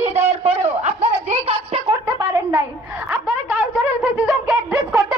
পালিয়ে যাওয়ার পরেও আপনারা যে কাজটা করতে পারেন নাই আপনারা কালচারাল ফেসিজমকে অ্যাড্রেস করতে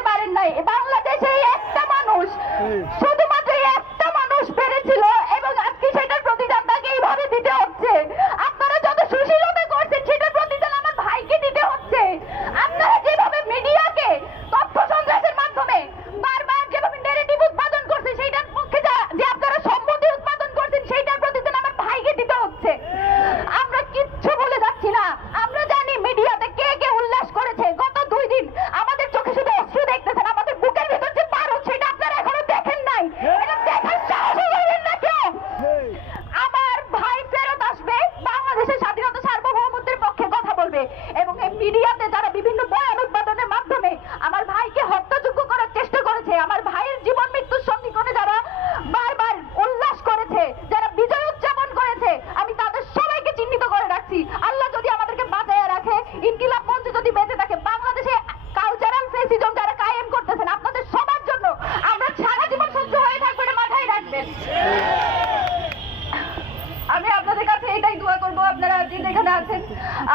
আছেন।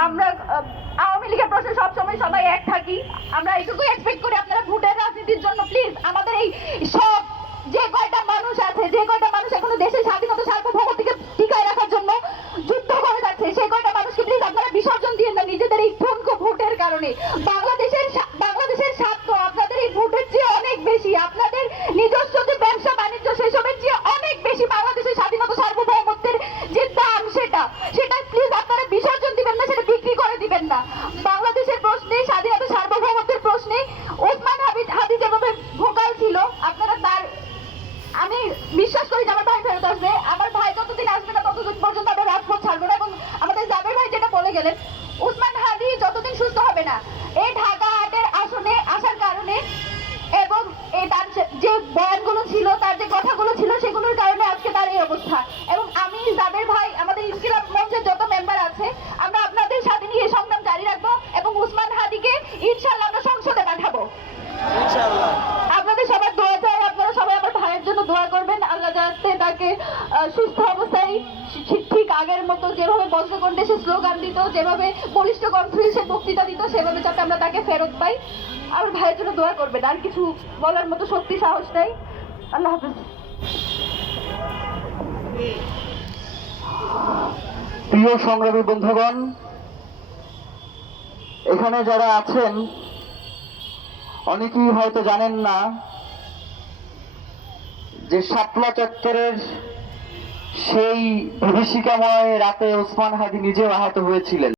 আমরা আওয়ামী লীগের প্রশ্নে সবসময় সবাই এক থাকি। আমরা এইটুকু এক্সপেক্ট করি আপনারা ভোটের রাজনীতির জন্য প্লিজ আমাদের এই সব যে কয়টা মানুষ আছে, যে কয়টা মানুষ এখনও দেশের স্বাধীনতা, সার্বভৌমত্বকে টিকায় রাখার জন্য যুদ্ধ করে যাচ্ছে সেই কয়টা মানুষকে প্লিজ আপনারা বিসর্জন দিয়ে না নিজেদের এই ঠুনকো ভোটের কারণে। বাংলাদেশের বাংলাদেশের স্বার্থ আপনাদের এই ভোটের চেয়ে অনেক বেশি। আপনাদের নিজস্ব যে ব্যবসা বাণিজ্য সেসবের চেয়ে অনেক বেশি বাংলাদেশের স্বাধীনতা সার্বভৌমত্বের যে দাম সেটা সেটা প্লিজ আপনারা বিসর্জন দিবেন না সেটা বিক্রি করে দিবেন না বাংলাদেশের প্রশ্নে স্বাধীনতা সার্বভৌমত্বের প্রশ্নে ওসমান হাবিব হাদি যেভাবে ভোকাল ছিল আপনারা তার আমি বিশ্বাস করি যে আমার ভাই ফেরত আসবে আমার ভাই যতদিন আসবে না ততদিন পর্যন্ত আমরা রাজপথ ছাড়বো না এবং আমাদের জাবের ভাই যেটা বলে গেলেন। উসমান হাদি যতদিন সুস্থ হবে না এই ঢাকা হাটের আসনে আসার কারণে এবং এই তার যে- বয়ানগুলো ছিল তার যে কথাগুলো ছিল সেগুলোর কারণে আজকে তার এই অবস্থা। এবং আমি জাবের ভাই আমাদের ইনকিলাব মঞ্চের যত মেম্বার আছে আমরা আপনাদের সাথে নিয়ে সংগ্রাম জারি রাখব এবং উসমান হাদিকে ইনশাল্লাহ আমরা সংসদে পাঠাবো। আপনাদের সবার দোয়া চাই আপনারা সবাই আমার ভাইয়ের জন্য দোয়া করবেন। আল্লাহ যাতে তাকে সুস্থ অবস্থায় যেভাবে বজ্রকণ্ঠে সে স্লোগান দিত, যেভাবে বলিষ্ঠ কণ্ঠে সে বক্তৃতা দিত, সেভাবে যাতে আমরা তাকে ফেরত পাই। আমার ভাইয়ের জন্য দোয়া করবেন, আর কিছু বলার মতো শক্তি, সাহস নেই। আল্লাহ হাফিজ। প্রিয় সংগ্রামী বন্ধুগণ, এখানে যারা আছেন, অনেকেই হয়তো জানেন না যে শাপলা চত্বরের সেই বিভীষিকাময় রাতে ওসমান হাদি নিজেও আহত হয়েছিলেন।